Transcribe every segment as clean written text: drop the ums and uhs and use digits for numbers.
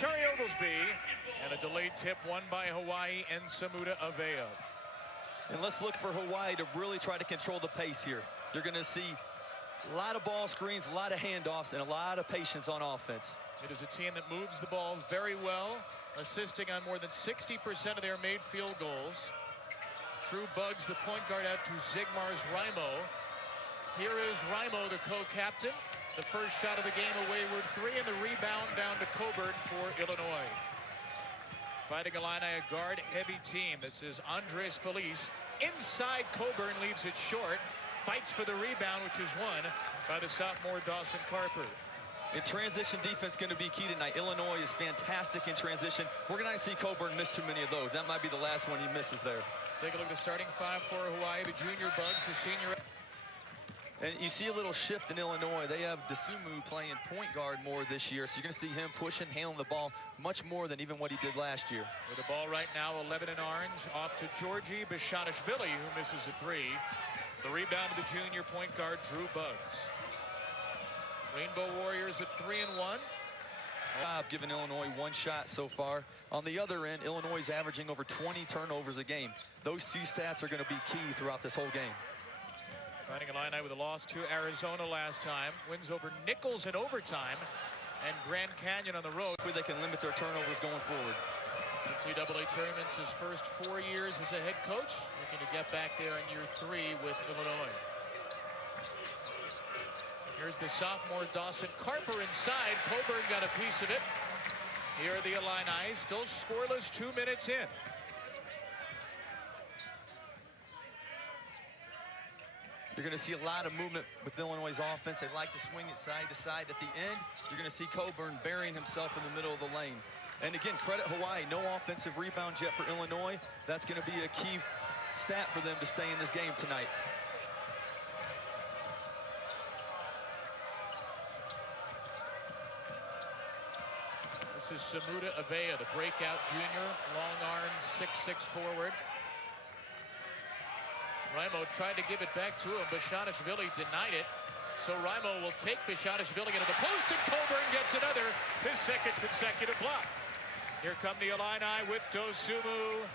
Terry Oglesby, and a delayed tip won by Hawaii and Samuda Avea. And let's look for Hawaii to really try to control the pace here. You're going to see a lot of ball screens, a lot of handoffs, and a lot of patience on offense. It is a team that moves the ball very well, assisting on more than 60% of their made field goals. Drew Buggs, the point guard, out to Zigmar's Raimo. Here is Raimo, the co-captain. The first shot of the game, a wayward three, and the rebound down to Coburn for Illinois. Fighting Illini, a guard-heavy team. This is Andres Feliz. Inside, Coburn leaves it short. Fights for the rebound, which is won by the sophomore Dawson Carper. And transition defense going to be key tonight. Illinois is fantastic in transition. We're going to see Coburn miss too many of those. That might be the last one he misses there. Take a look at the starting five for Hawaii. The junior Buggs, the senior. And you see a little shift in Illinois. They have Dosunmu playing point guard more this year. So you're going to see him pushing, handling the ball much more than even what he did last year. With the ball right now, 11 in orange, off to Georgi Bishanishvili, who misses a three. The rebound to the junior point guard, Drew Buggs. Rainbow Warriors at 3-1. Giving Illinois one shot so far. On the other end, Illinois is averaging over 20 turnovers a game. Those two stats are going to be key throughout this whole game. Fighting Illini with a loss to Arizona last time. Wins over Nichols in overtime. And Grand Canyon on the road. Hopefully they can limit their turnovers going forward. NCAA tournaments his first 4 years as a head coach. Looking to get back there in year 3 with Illinois. Here's the sophomore Dawson Carper inside. Coburn got a piece of it. Here are the Illini, still scoreless 2 minutes in. You're going to see a lot of movement with Illinois' offense. They like to swing it side to side. At the end, you're going to see Coburn burying himself in the middle of the lane. And again, credit Hawaii. No offensive rebounds yet for Illinois. That's going to be a key stat for them to stay in this game tonight. This is Samuda Avea, the breakout junior, long arm, 6'6" forward. Raimo tried to give it back to him. Bishanishvili denied it. So Raimo will take Bishanishvili into the post, and Coburn gets another, his second consecutive block. Here come the Illini with Dosunmu,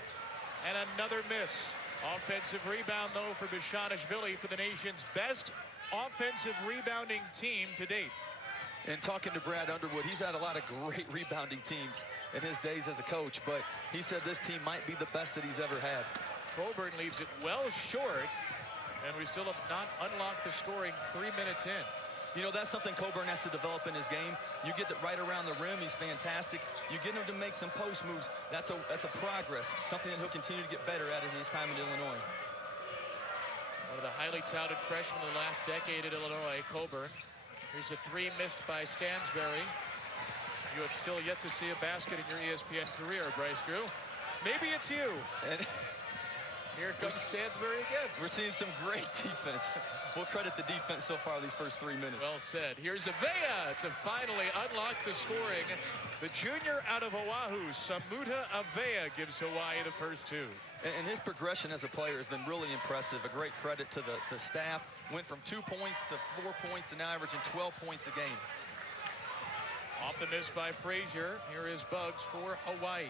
and another miss. Offensive rebound, though, for Bishanishvili for the nation's best offensive rebounding team to date. And talking to Brad Underwood, he's had a lot of great rebounding teams in his days as a coach, but he said this team might be the best that he's ever had. Coburn leaves it well short, and we still have not unlocked the scoring 3 minutes in. You know, that's something Coburn has to develop in his game. You get it right around the rim, he's fantastic. You get him to make some post moves, that's a progress, something that he'll continue to get better at his time in Illinois. One of the highly touted freshmen of the last decade at Illinois, Coburn. Here's a three missed by Stansbury. You have still yet to see a basket in your ESPN career, Bryce Drew. Maybe it's you. And here comes Stansbury again. We're seeing some great defense. We'll credit the defense so far these first 3 minutes. Well said. Here's Avea to finally unlock the scoring. The junior out of Oahu, Samuda Avea, gives Hawaii the first two. And his progression as a player has been really impressive. A great credit to the staff. Went from 2 points to 4 points and now averaging 12 points a game. Off the miss by Frazier. Here is Buggs for Hawaii.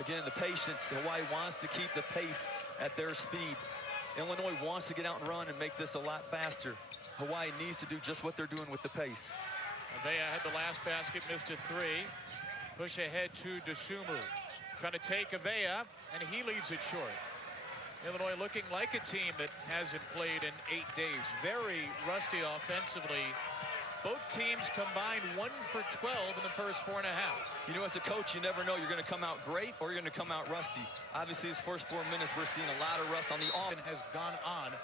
Again, the patience. Hawaii wants to keep the pace at their speed. Illinois wants to get out and run and make this a lot faster. Hawaii needs to do just what they're doing with the pace. Avea had the last basket, missed a three. Push ahead to Dosunmu. Trying to take Avea, and he leaves it short. Illinois looking like a team that hasn't played in 8 days. Very rusty offensively. Both teams combined 1 for 12 in the first 4.5. You know, as a coach, you never know you're going to come out great or you're going to come out rusty. Obviously, his first 4 minutes, we're seeing a lot of rust on the offense. Has gone on.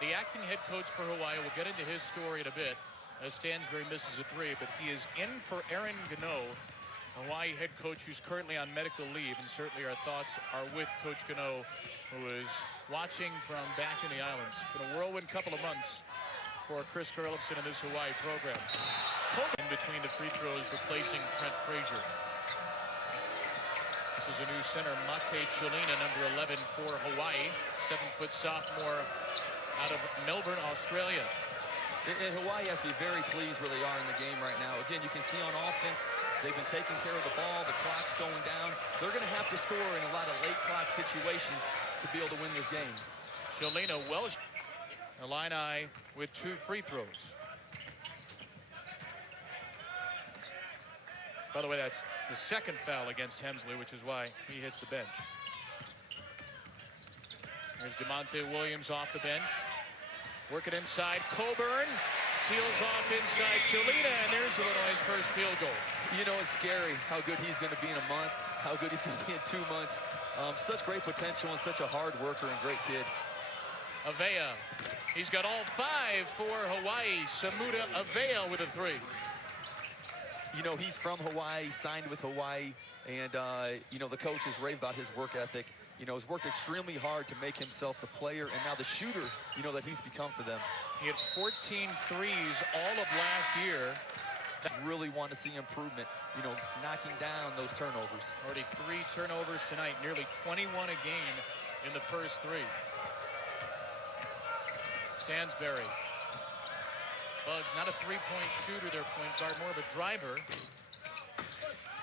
The acting head coach for Hawaii, will get into his story in a bit, as Stansbury misses a three, but he is in for Aaron Gano, Hawaii head coach who's currently on medical leave, and certainly our thoughts are with Coach Gano, who is watching from back in the islands. It's been a whirlwind couple of months for Chris Gerlifson in this Hawaii program. In between the free throws, replacing Trent Frazier. This is a new center, Mate Cholina, number 11 for Hawaii. 7-foot sophomore out of Melbourne, Australia. And Hawaii has to be very pleased where they are in the game right now. Again, you can see on offense, they've been taking care of the ball. The clock's going down. They're going to have to score in a lot of late clock situations to be able to win this game. Shalina Welsh, Illini with 2 free throws. By the way, that's the second foul against Hemsley, which is why he hits the bench. There's DeMonte Williams off the bench. Working inside, Coburn seals off inside Cholina, and there's Illinois' first field goal. You know, it's scary how good he's going to be in a month, how good he's going to be in 2 months. Such great potential and such a hard worker and great kid. Avea, he's got all 5 for Hawaii. Samuda Avea with a 3. You know, he's from Hawaii, signed with Hawaii, and, you know, the coaches rave about his work ethic. You know, has worked extremely hard to make himself the player and now the shooter, you know, that he's become for them. He had 14 threes all of last year. Really want to see improvement, you know, knocking down those turnovers. Already 3 turnovers tonight, nearly 21 a game in the first 3. Stansberry. Bugs, not a 3-point shooter, their point guard, more of a driver.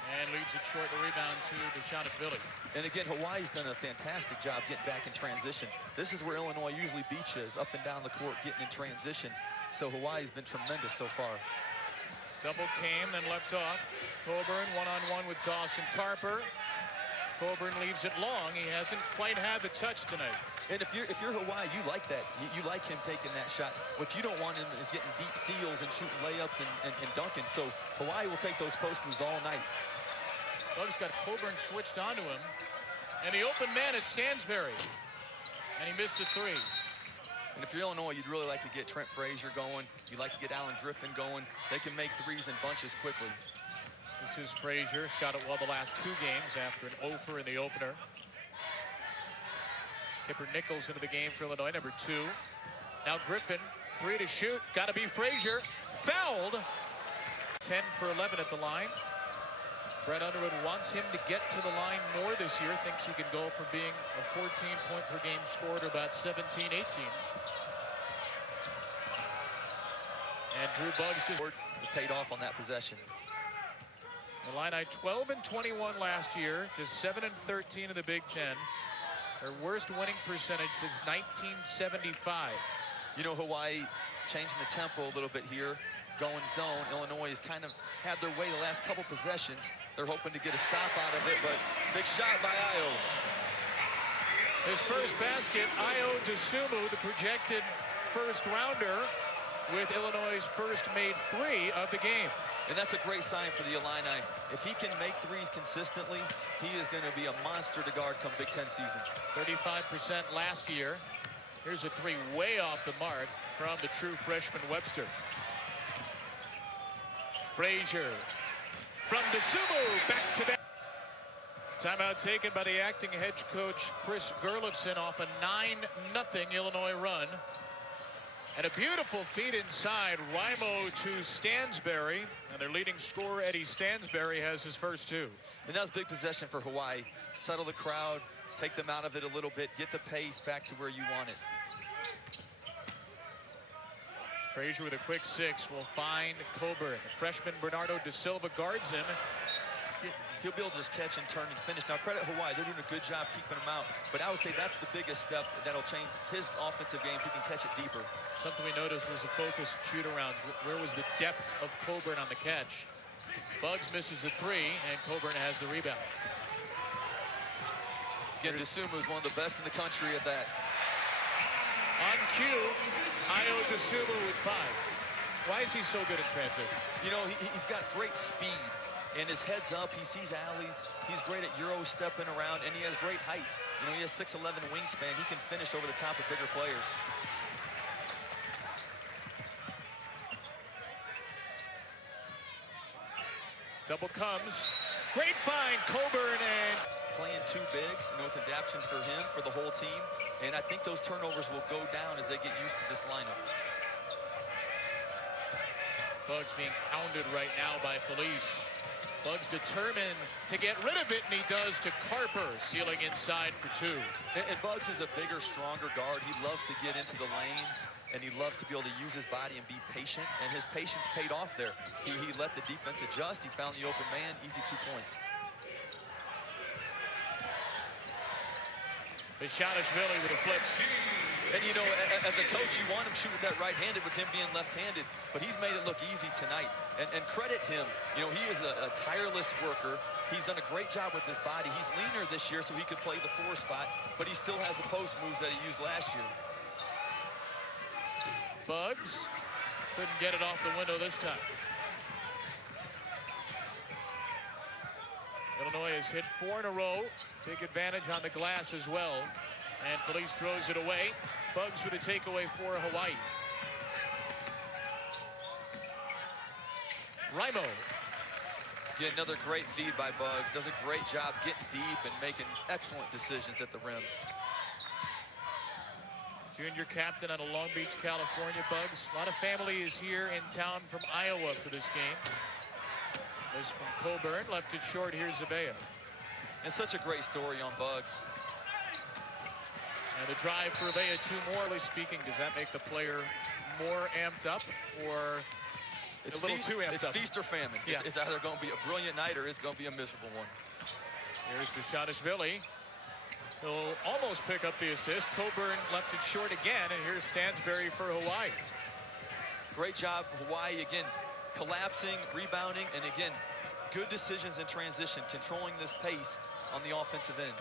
And leaves it short, the rebound to Deshaunisvili. And again, Hawaii's done a fantastic job getting back in transition. This is where Illinois usually beats you, is up and down the court, getting in transition. So Hawaii's been tremendous so far. Double came, then left off. Coburn one-on-one with Dawson Carper. Coburn leaves it long. He hasn't quite had the touch tonight. And if you're Hawaii, you like that. You like him taking that shot. What you don't want him is getting deep seals and shooting layups and dunking. So Hawaii will take those post moves all night. Bugs got Coburn switched onto him. And the open man is Stansberry. And he missed a 3. And if you're Illinois, you'd really like to get Trent Frazier going. You'd like to get Alan Griffin going. They can make threes in bunches quickly. This is Frazier, shot it well the last 2 games after an 0-for in the opener. Kipper Nichols into the game for Illinois, number 2. Now Griffin, 3 to shoot. Got to be Frazier. Fouled. 10 for 11 at the line. Brett Underwood wants him to get to the line more this year. Thinks he can go from being a 14-point-per-game scorer to about 17, 18. And Drew Bugs just paid off on that possession. Illini 12 and 21 last year, just 7 and 13 in the Big Ten. Their worst winning percentage since 1975. You know, Hawaii changing the tempo a little bit here, going zone. Illinois has kind of had their way the last couple possessions. They're hoping to get a stop out of it, but big shot by Ayo. His first basket, Ayo Dosunmu, the projected first rounder, with Illinois' first made 3 of the game. And that's a great sign for the Illini. If he can make threes consistently, he is going to be a monster to guard come Big Ten season. 35% last year. Here's a 3 way off the mark from the true freshman Webster. Frazier from Dosunmu, back to back. Timeout taken by the acting head coach Chris Gerlifson off a 9-0 Illinois run. And a beautiful feed inside, Raimo to Stansberry. And their leading scorer, Eddie Stansberry, has his first 2. And that was a big possession for Hawaii. Settle the crowd, take them out of it a little bit, get the pace back to where you want it. Frazier with a quick 6 will find Coburn. The freshman Bernardo Da Silva guards him. He'll be able to just catch and turn and finish. Now, credit Hawaii. They're doing a good job keeping him out. But I would say that's the biggest step that'll change his offensive game if he can catch it deeper. Something we noticed was the focus shoot-arounds. Where was the depth of Coburn on the catch? Bugs misses a 3, and Coburn has the rebound. Again, Dosunmu is one of the best in the country at that. On cue, Ayo Dosunmu with 5. Why is he so good in transition? You know, he's got great speed. And his head's up, he sees alleys. He's great at Euro stepping around, and he has great height. You know, he has 6'11" wingspan. He can finish over the top of bigger players. Double comes. Great find, Coburn, and playing 2 bigs. You know, it's adaptation for him, for the whole team. And I think those turnovers will go down as they get used to this lineup. Bugs being hounded right now by Felice. Bugs determined to get rid of it, and he does to Carper, sealing inside for 2. And Bugs is a bigger, stronger guard. He loves to get into the lane and he loves to be able to use his body and be patient, and his patience paid off there. He let the defense adjust. He found the open man. Easy 2 points. Dosunmu with a flip. And, you know, as a coach, you want him to shoot with that right-handed with him being left-handed, but he's made it look easy tonight. And credit him. You know, he is a tireless worker. He's done a great job with his body. He's leaner this year so he could play the 4 spot, but he still has the post moves that he used last year. Bugs couldn't get it off the window this time. Illinois has hit 4 in a row. Big advantage on the glass as well. And Felice throws it away. Bugs with a takeaway for Hawaii. Raimo. Again, another great feed by Bugs. Does a great job getting deep and making excellent decisions at the rim. Junior captain out of Long Beach, California, Bugs. A lot of family is here in town from Iowa for this game. This from Coburn, left it short. Here's Avea. And such a great story on Bugs. And the drive for Avea, 2 more. Morally speaking, does that make the player more amped up, or it's a little too amped up? It's feast or famine. Yeah. It's either going to be a brilliant night or it's going to be a miserable one. Here's Dosunmu. He'll almost pick up the assist. Coburn left it short again, and here's Stansberry for Hawaii. Great job, Hawaii, again, collapsing, rebounding, and again, good decisions in transition, controlling this pace on the offensive end.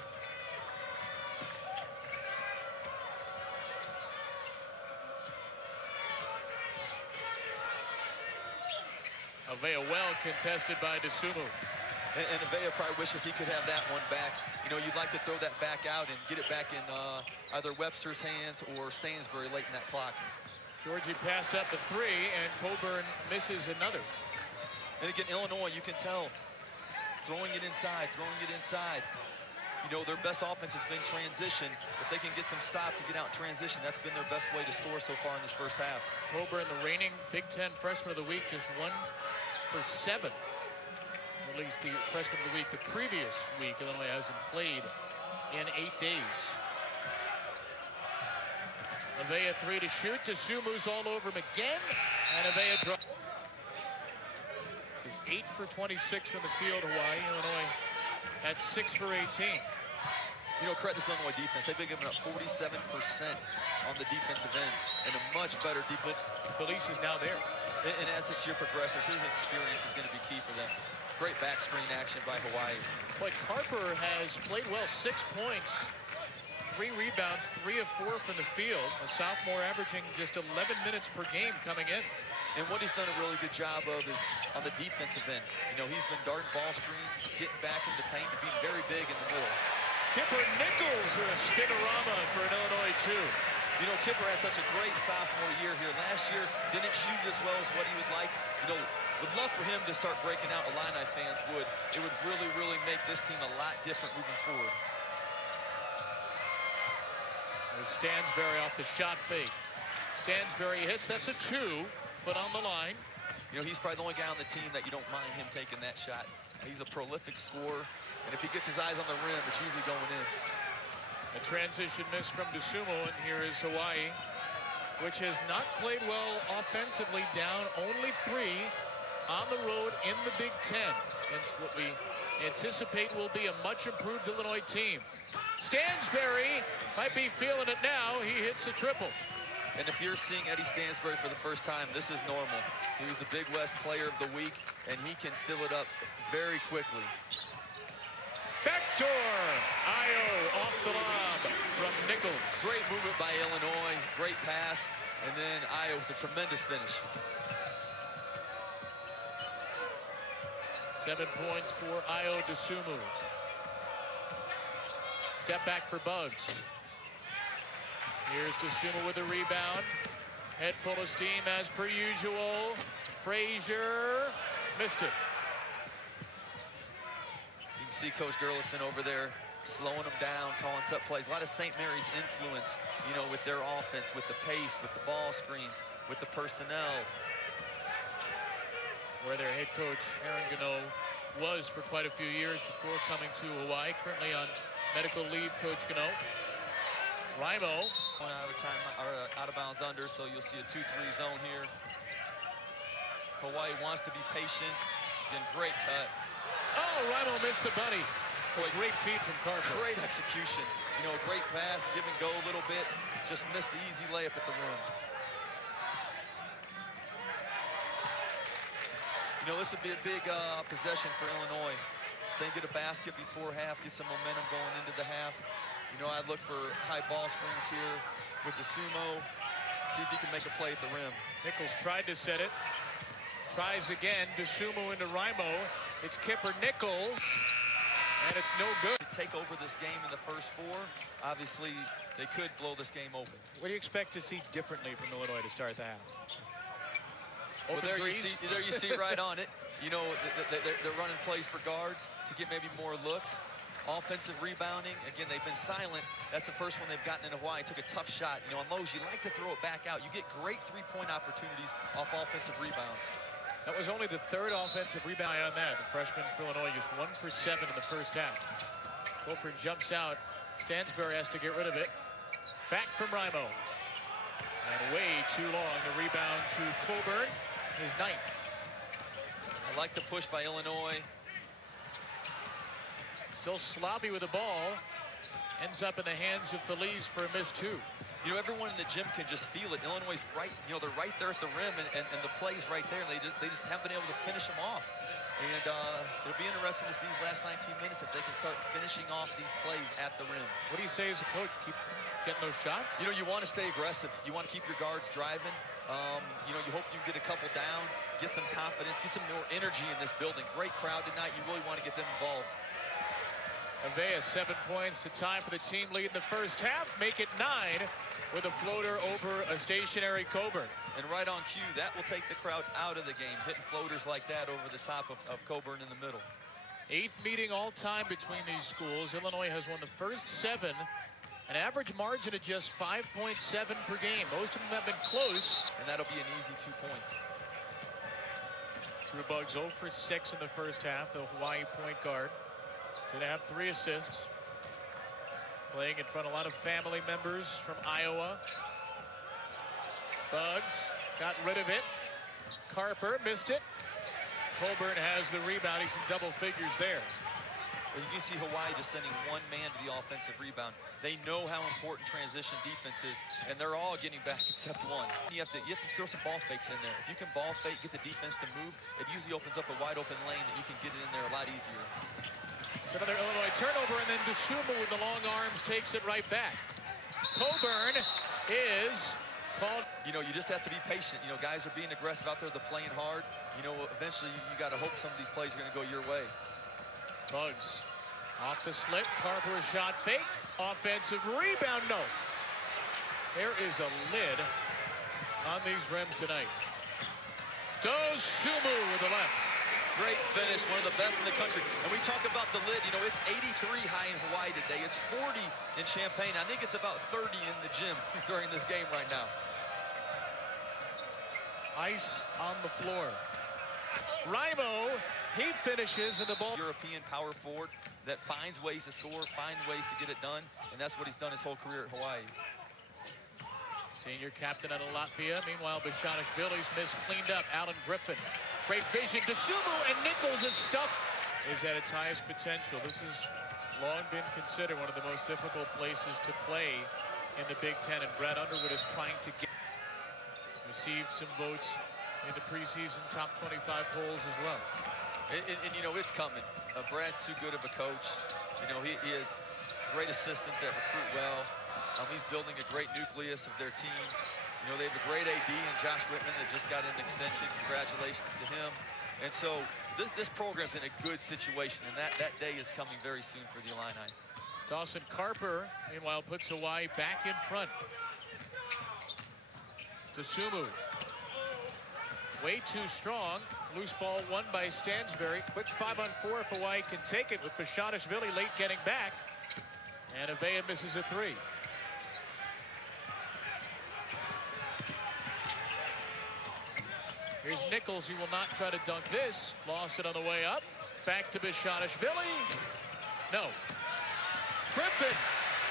Avea well contested by Dosunmu. And Avea probably wishes he could have that one back. You know, you'd like to throw that back out and get it back in either Webster's hands or Stansberry late in that clock. Georgie passed up the 3, and Coburn misses another. And again, Illinois, you can tell, throwing it inside. You know, their best offense has been transition. If they can get some stops and get out in transition, that's been their best way to score so far in this first half. Coburn, the reigning Big Ten Freshman of the Week, just 1 for 7. At least the Freshman of the Week the previous week. Illinois hasn't played in 8 days. Avea 3 to shoot. Dosunmu's all over him again. And Avea drops. 8 for 26 from the field, Hawaii. Illinois at 6 for 18. You know, credit this Illinois defense. They've been giving up 47% on the defensive end and a much better defense. Felice is now there. And as this year progresses, his experience is going to be key for them. Great back screen action by Hawaii. Boy, Carper has played well, 6 points, 3 rebounds, 3 of 4 from the field. A sophomore averaging just 11 minutes per game coming in. And what he's done a really good job of is on the defensive end. You know, he's been guarding ball screens, getting back in the paint, and being very big in the middle. Kipper Nichols with a spinorama for an Illinois 2. You know, Kipper had such a great sophomore year here. Last year, didn't shoot as well as what he would like. You know, would love for him to start breaking out. Illini fans would. It would really, really make this team a lot different moving forward. There's Stansberry off the shot fake. Stansberry hits. That's a 2. Foot on the line. You know, he's probably the only guy on the team that you don't mind him taking that shot. He's a prolific scorer, and if he gets his eyes on the rim, it's usually going in. A transition miss from Dosunmu, and here is Hawaii, which has not played well offensively, down only 3 on the road in the Big Ten. That's what we anticipate will be a much improved Illinois team. Stansberry might be feeling it now. He hits a triple. And if you're seeing Eddie Stansberry for the first time, this is normal. He was the Big West Player of the Week, and he can fill it up very quickly. Backdoor! Ayo off the lob from Nichols. Great movement by Illinois, great pass, and then Ayo with a tremendous finish. 7 points for Ayo Dosunmu. Step back for Bugs. Here's Dosunmu with a rebound. Head full of steam as per usual. Frazier missed it. You can see Coach Gerlison over there slowing them down, calling set plays. A lot of St. Mary's influence, you know, with their offense, with the pace, with the ball screens, with the personnel. Where their head coach, Aaron Gano, was for quite a few years before coming to Hawaii. Currently on medical leave, Coach Gano. Raimo. Going out of time, or out of bounds under, so you'll see a 2-3 zone here. Hawaii wants to be patient. Again, great cut. Oh, Raimo missed the bunny. So a great feed from Carper. Great execution. You know, a great pass, give and go a little bit. Just missed the easy layup at the rim. You know, this would be a big possession for Illinois. If they get a basket before half, get some momentum going into the half. You know, I'd look for high ball screens here with Dosunmu. See if he can make a play at the rim. Nichols tried to set it. Tries again. Dosunmu into Raimo. It's Kipper Nichols. And it's no good. Take over this game in the first 4. Obviously, they could blow this game open. What do you expect to see differently from Illinois to start the half? Well, there you see right on it. You know, they're running plays for guards to get maybe more looks. Offensive rebounding, again, they've been silent. That's the first one they've gotten in Hawaii. Took a tough shot. You know, on those, you like to throw it back out. You get great three-point opportunities off offensive rebounds. That was only the 3rd offensive rebound on that. The freshman for Illinois just 1 for 7 in the first half. Gopher jumps out. Stansbury has to get rid of it. Back from Raimo. And way too long. The rebound to Coburn, his 9th. I like the push by Illinois. Still sloppy with the ball. Ends up in the hands of Feliz for a missed 2. You know, everyone in the gym can just feel it. Illinois is right, you know, they're right there at the rim, and the play's right there. They just haven't been able to finish them off. And it'll be interesting to see these last 19 minutes if they can start finishing off these plays at the rim. What do you say as a coach? Keep getting those shots? You know, you want to stay aggressive. You want to keep your guards driving. You know, you hope you get a couple down, get some confidence, get some more energy in this building. Great crowd tonight. You really want to get them involved. Avea 7 points to tie for the team lead in the first half. Make it 9 with a floater over a stationary Coburn. And right on cue, that will take the crowd out of the game, hitting floaters like that over the top of Coburn in the middle. 8th meeting all time between these schools. Illinois has won the first 7, an average margin of just 5.7 per game. Most of them have been close. And that'll be an easy 2 points. Drew Buggs 0 for 6 in the first half, the Hawaii point guard. Did have 3 assists. Playing in front of a lot of family members from Iowa. Buggs got rid of it. Carper missed it. Coburn has the rebound. He's in double figures there. Well, you can see Hawaii just sending one man to the offensive rebound. They know how important transition defense is, and they're all getting back except one. You have to throw some ball fakes in there. If you can ball fake, get the defense to move, it usually opens up a wide open lane that you can get it in there a lot easier. So another Illinois turnover, and then Dosunmu with the long arms takes it right back. Coburn is called. You know, you just have to be patient. You know, guys are being aggressive out there. They're playing hard. You know, eventually you got to hope some of these plays are going to go your way. Buggs off the slip. Carper a shot fake. Offensive rebound. No. There is a lid on these rims tonight. Dosunmu with the left. Great finish, one of the best in the country. And we talk about the lid, you know, it's 83 high in Hawaii today. It's 40 in Champaign. I think it's about 30 in the gym during this game right now. Ice on the floor. Raimo, he finishes in the ball. European power forward that finds ways to score, finds ways to get it done, and that's what he's done his whole career at Hawaii. Senior captain out of Latvia. Meanwhile, Bishanishvili's missed cleaned up. Alan Griffin. Great vision. Dosunmu and Nichols' stuff is at its highest potential. This has long been considered one of the most difficult places to play in the Big Ten, and Brad Underwood is trying to get. Received some votes in the preseason top 25 polls as well. And you know, it's coming. Brad's too good of a coach. You know, he has great assistants that recruit well. He's building a great nucleus of their team. You know, they have a great AD in Josh Whitman that just got an extension. Congratulations to him. And so this program's in a good situation, and that day is coming very soon for the Illini. Dawson Carper, meanwhile, puts Hawaii back in front. Dosunmu. Way too strong. Loose ball won by Stansbury. Quick 5-on-4 if Hawaii can take it with Bishanishvili late getting back. And Avea misses a 3. Here's Nichols. He will not try to dunk this. Lost it on the way up. Back to Bishanishvili. No. Griffin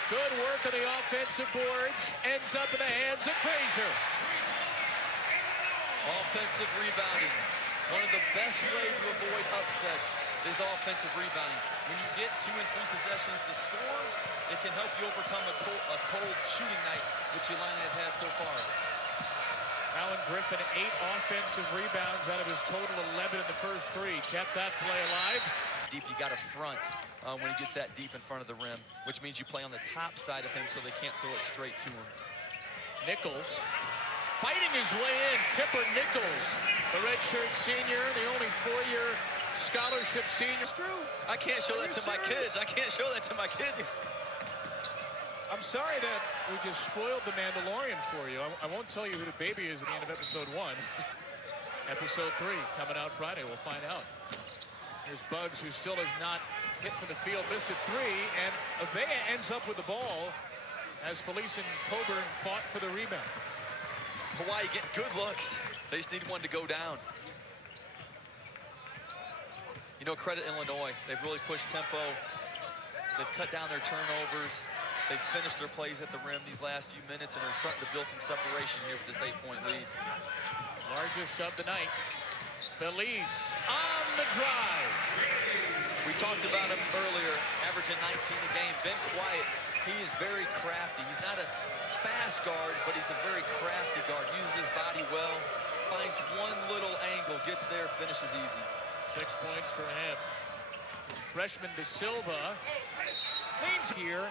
Good work on the offensive boards. Ends up in the hands of Frazier. Offensive rebounding. One of the best ways to avoid upsets is offensive rebounding. When you get 2 and 3 possessions to score, it can help you overcome a cold shooting night, which Illini have had so far. Alan Griffin, 8 offensive rebounds out of his total 11 in the first 3. Kept that play alive. Deep, you got to front when he gets that deep in front of the rim, which means you play on the top side of him so they can't throw it straight to him. Nichols fighting his way in. Kipper Nichols, the redshirt senior, the only 4-year scholarship senior. It's true. I can't show that to my kids. I can't show that to my kids. I'm sorry that we just spoiled the Mandalorian for you. I won't tell you who the baby is at the end of episode 1. Episode 3 coming out Friday. We'll find out. Here's Buggs, who still has not hit from the field, missed at 3, and Avea ends up with the ball as Felice and Coburn fought for the rebound. Hawaii getting good looks. They just need one to go down. You know, credit Illinois. They've really pushed tempo. They've cut down their turnovers. They've finished their plays at the rim these last few minutes, and they're starting to build some separation here with this 8-point lead. Largest of the night. Felice on the drive. We talked about him earlier, averaging 19 a game. Been quiet. He is very crafty. He's not a fast guard, but he's a very crafty guard. Uses his body well, finds one little angle, gets there, finishes easy. 6 points for him. Freshman De Silva leans here.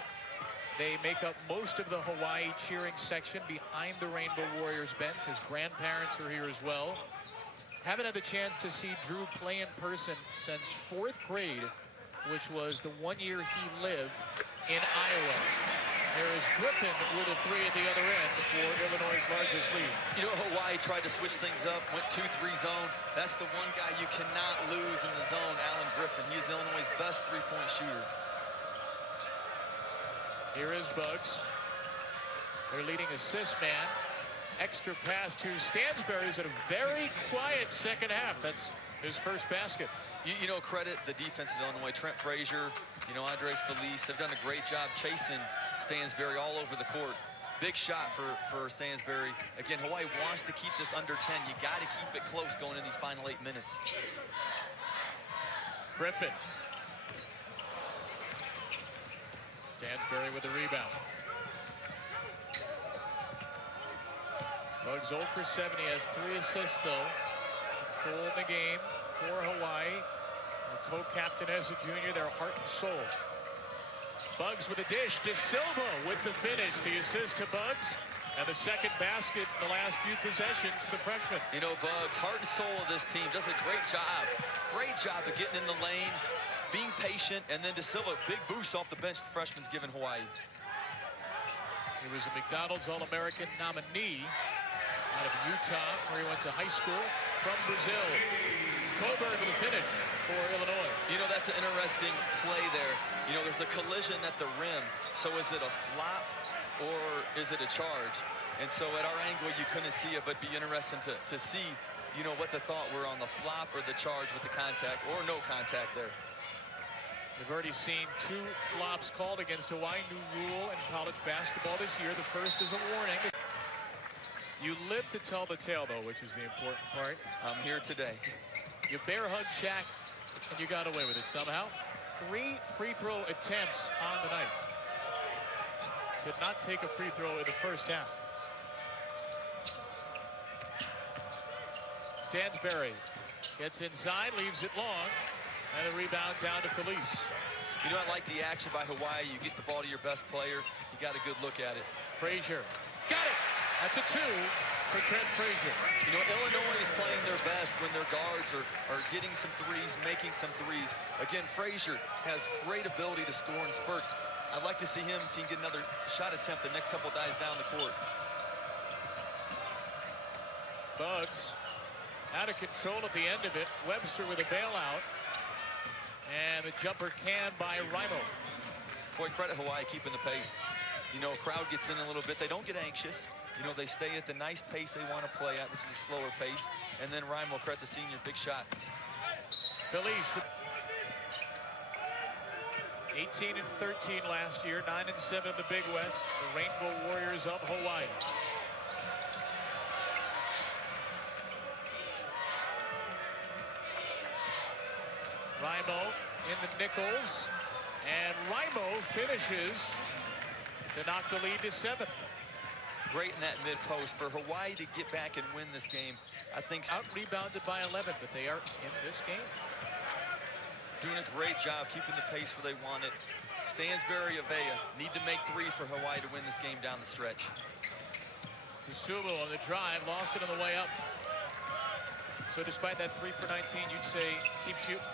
They make up most of the Hawaii cheering section behind the Rainbow Warriors bench. His grandparents are here as well. Haven't had the chance to see Drew play in person since 4th grade, which was the 1 year he lived in Iowa. There is Griffin with a 3 at the other end for Illinois' largest lead. You know, Hawaii tried to switch things up, went 2-3 zone. That's the one guy you cannot lose in the zone, Alan Griffin. He is Illinois' best 3-point shooter. Here is Buggs, their leading assist man. Extra pass to Stansberry, who's had a very quiet second half. That's his first basket. You know, credit the defense of Illinois. Trent Frazier, you know, Andres Felice, they've done a great job chasing Stansberry all over the court. Big shot for Stansberry. Again, Hawaii wants to keep this under 10. You got to keep it close going in these final 8 minutes. Griffin. Stansberry with the rebound. Buggs 0 for 7. He has 3 assists, though. Control in the game for Hawaii. Our co-captain as a junior, their heart and soul. Buggs with a dish. De Silva with the finish. The assist to Buggs. And the second basket in the last few possessions for the freshman. You know, Buggs, heart and soul of this team, does a great job. Great job of getting in the lane, being patient, and then De Silva, big boost off the bench the freshman's given Hawaii. He was a McDonald's All-American nominee out of Utah, where he went to high school, from Brazil. Coburn with a finish for Illinois. You know, that's an interesting play there. You know, there's a collision at the rim. So is it a flop or is it a charge? And so at our angle, you couldn't see it, but be interesting to see, you know, what the thought were on the flop or the charge with the contact or no contact there. We've already seen 2 flops called against Hawaii. New rule in college basketball this year. The first is a warning. You live to tell the tale, though, which is the important part. I'm here today. You bear hug Shaq, and you got away with it somehow. 3 free throw attempts on the night. Could not take a free throw in the first half. Stansberry gets inside, leaves it long, and the rebound down to Felice. You know, I like the action by Hawaii. You get the ball to your best player, you got a good look at it. Frazier, got it! That's a 2 for Trent Frazier. You know, Illinois is playing their best when their guards are getting some threes, making some threes. Again, Frazier has great ability to score in spurts. I'd like to see him, if he can get another shot attempt the next couple dives down the court. Buggs out of control at the end of it. Webster with a bailout. And the jumper canned by Rimo. Boy, credit Hawaii keeping the pace. You know, crowd gets in a little bit. They don't get anxious. You know, they stay at the nice pace they want to play at, which is a slower pace. And then Rimo, credit the senior, big shot. Felice. 18 and 13 last year, 9 and 7 in the Big West. The Rainbow Warriors of Hawaii. Raimo in the Nichols, and Raimo finishes to knock the lead to 7. Great in that mid post for Hawaii to get back and win this game. I think Out rebounded by 11, but they are in this game. Doing a great job keeping the pace where they want it. Stansbury, Avea need to make threes for Hawaii to win this game down the stretch. Dosunmu on the drive, lost it on the way up. So despite that 3 for 19, you'd say keep shooting.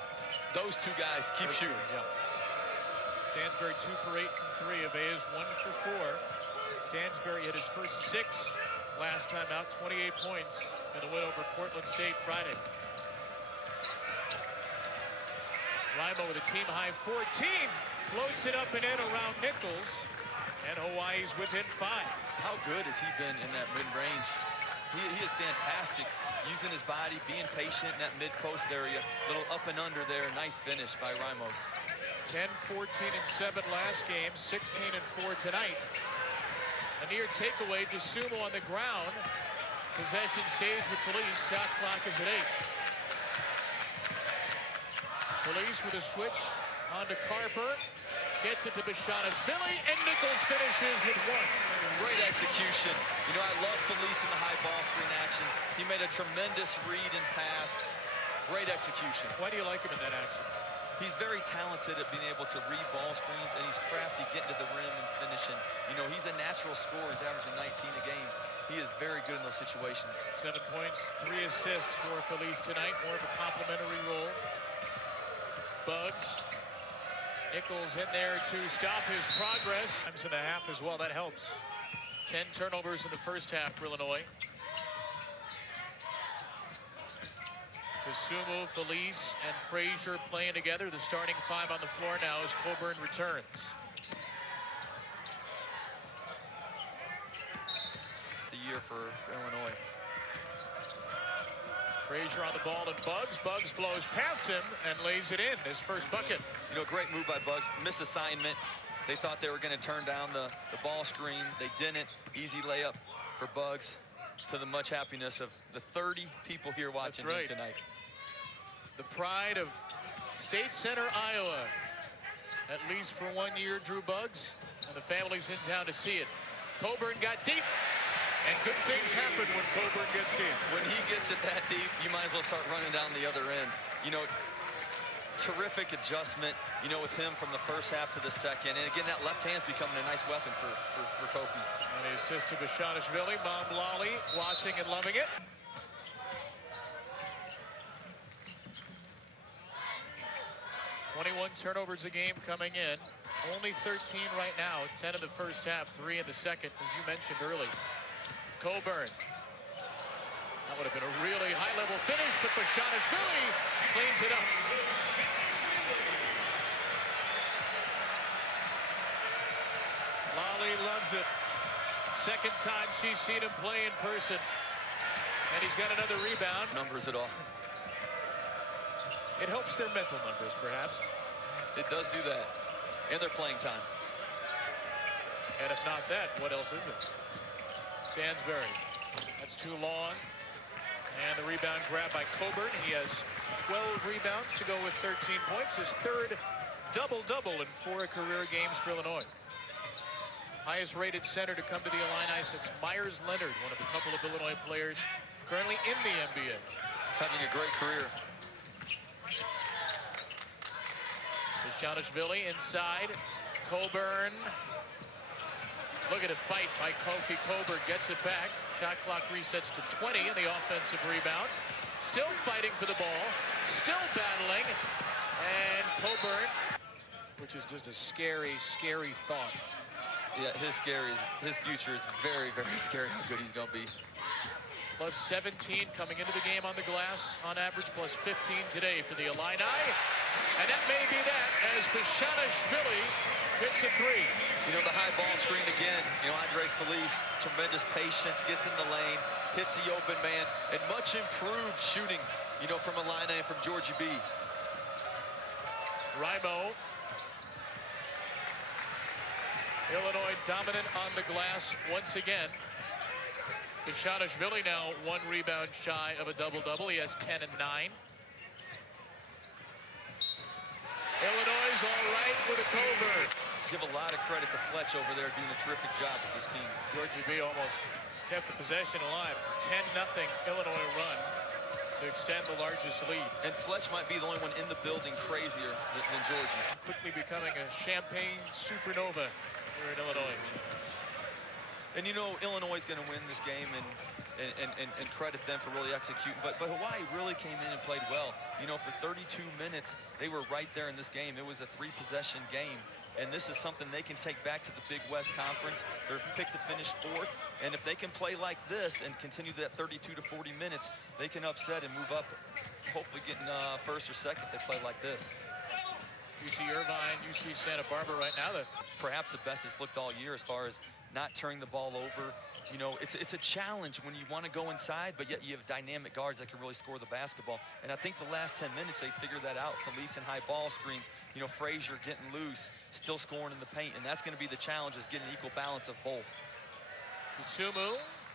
Those two guys keep shooting. Yeah. Stansbury 2 for 8 from 3. Avea's 1 for 4. Stansbury hit his first 6 last time out, 28 points in the win over Portland State Friday. Raimo with a team high 14, floats it up and in around Nichols, and Hawaii's within 5. How good has he been in that mid-range? He is fantastic, using his body, being patient in that mid-post area. Little up and under there, nice finish by Raimos. 10, 14, and 7 last game, 16 and 4 tonight. A near takeaway, Dosunmu on the ground. Possession stays with Felice, shot clock is at 8. Felice with a switch onto Carper, gets it to Bashanaishvili, and Nichols finishes with 1. Great execution. You know, I love Felice in the high ball screen action. He made a tremendous read and pass. Great execution. Why do you like him in that action? He's very talented at being able to read ball screens, and he's crafty getting to the rim and finishing. You know, he's a natural scorer. He's averaging 19 a game. He is very good in those situations. 7 points, 3 assists for Felice tonight. More of a complimentary role. Bugs. Nichols in there to stop his progress. Times in the half as well, that helps. 10 turnovers in the first half for Illinois. Dosunmu, Felice, and Frazier playing together. The starting 5 on the floor now as Coburn returns. The year for Illinois. Frazier on the ball and Bugs. Bugs blows past him and lays it in, his first bucket. You know, great move by Bugs. Misassignment. They thought they were going to turn down the ball screen. They didn't. Easy layup for Bugs, to the much happiness of the 30 people here watching him tonight. The pride of State Center, Iowa. At least for 1 year, Drew Bugs, and the family's in town to see it. Coburn got deep, and good things happen when Coburn gets deep. When he gets it that deep, you might as well start running down the other end. You know, terrific adjustment, you know, with him from the first half to the second. And again, that left hand's becoming a nice weapon for Kofi. And the assist to Bashanaishvili. Mom Lolly watching and loving it. 21 turnovers a game coming in. Only 13 right now. 10 in the first half, 3 in the second, as you mentioned early. Coburn. That would have been a really high-level finish, but Bashanaishvili cleans it up. Lolly loves it. Second time she's seen him play in person. And he's got another rebound. Numbers at all. It helps their mental numbers, perhaps. It does do that. And their playing time. And if not that, what else is it? Stansbury. That's too long. And the rebound grab by Coburn. He has 12 rebounds to go with 13 points. His third double-double in 4 career games for Illinois. Highest rated center to come to the Illini since Myers Leonard, one of a couple of Illinois players currently in the NBA. Having a great career. Bashanaishvili inside. Coburn. Look at a fight by Kofi. Coburn gets it back. Shot clock resets to 20 in the offensive rebound. Still fighting for the ball. Still battling. And Coburn, which is just a scary, scary thought. Yeah, his future is very, very scary how good he's going to be. Plus 17 coming into the game on the glass on average, plus 15 today for the Illini. And that may be that as Bashanaishvili hits a 3. You know, the high ball screen again, you know, Andres Felice, tremendous patience, gets in the lane, hits the open man, and much improved shooting, you know, from Illini and from Georgie B. Raimo Illinois dominant on the glass once again. Dosunmu now 1 rebound shy of a double-double. He has 10 and 9. Illinois is all right with a Coburn. Give a lot of credit to Fletch over there doing a terrific job with this team. Georgia B almost kept the possession alive. It's a 10-0 Illinois run to extend the largest lead. And Fletch might be the only one in the building crazier than Georgia. Quickly becoming a Champagne supernova here in Illinois. And you know, Illinois is going to win this game, and credit them for really executing. But Hawaii really came in and played well. You know, for 32 minutes, they were right there in this game. It was a 3-possession game. And this is something they can take back to the Big West Conference. They're picked to finish 4th. And if they can play like this and continue that 32 to 40 minutes, they can upset and move up, hopefully getting 1st or 2nd if they play like this. UC Irvine, UC Santa Barbara right now. Perhaps the best it's looked all year as far as not turning the ball over. You know, it's a challenge when you want to go inside, but yet you have dynamic guards that can really score the basketball. And I think the last 10 minutes, they figured that out. Felice and high ball screens, you know, Frazier getting loose, still scoring in the paint. And that's going to be the challenge, is getting equal balance of both. Dosunmu